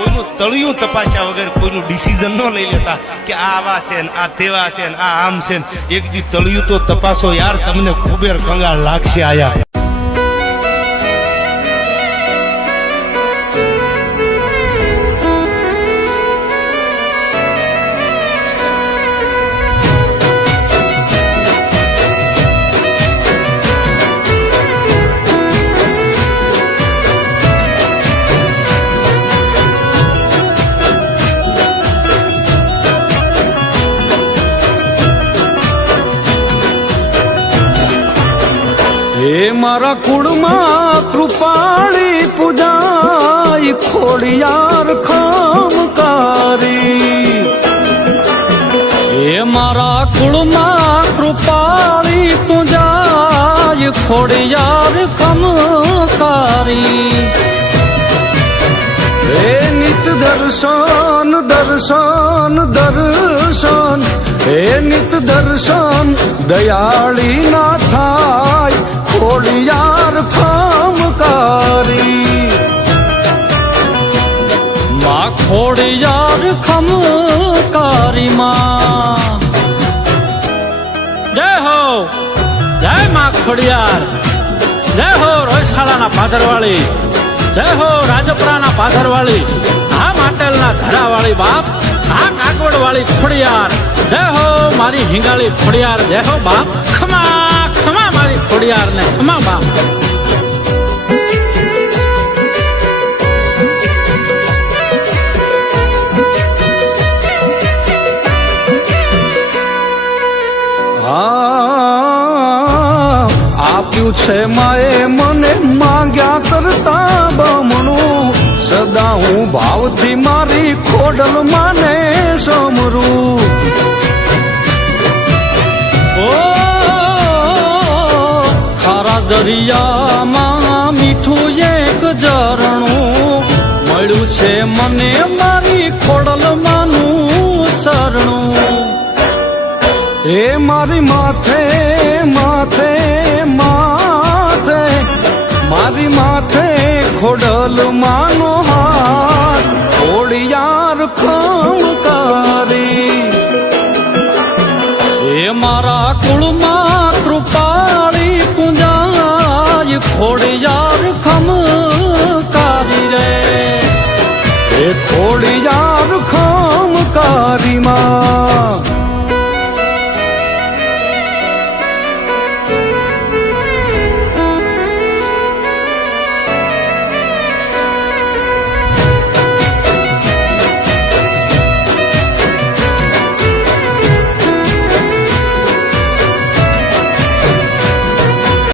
કોઈનું તળિયું તપાસ્યા વગર કોઈનું ડિસિઝન ન લઈ લેતા કે આ આવા છે ને આ તેવા છે ને આ આમ છે ને. એક દી તળિયું તો તપાસો યાર, તમને કુબેર કંગાળ લાગશે આયા. હે મારા કુળમાં કૃપાળી પૂજાય ખોડિયાર ખમકારી. હે મારા કુળમાં કૃપાળી પૂજાય ખોડિયાર ખમકારી. હે નિત દર્શન દર્શન દર્શન, હે નિત દર્શન દયાળી ના થાય ખોડિયાર ખમકારી. માં ખોડિયાર ખમકારી માં જય હો, જય માં ખોડિયાર, જય હો રોયશાળાના પાદરવાળી, જય હો રાજપરાના પાદરવાળી, હા માટેલના ઘરાવાળી બાપ, હા કાગવડવાળી ખોડિયાર, જય હો મારી હિંગાળી ખોડિયાર, જય હો બાપ. ખમા ખમા મારી ખોડિયાર ને ખમા બાપ. આપ્યું છે માએ મને માંગ્યા કરતા બમણું, સદા હું ભાવથી મારી ખોડલ માને સમરું. ઓ ખારા દરિયામાં મીઠું એક ઝરણું મળ્યું છે મને મારી ખોડલ માનું શરણું. હે મારી માથે માથે માથે, મારી માથે ખોડલ માનો હાથ ખોડિયાર ખમકારી. હે મારા કુળમાં કૃપાળી પૂજાય ખોડિયાર ખમકારી રે. હે ખોડિયાર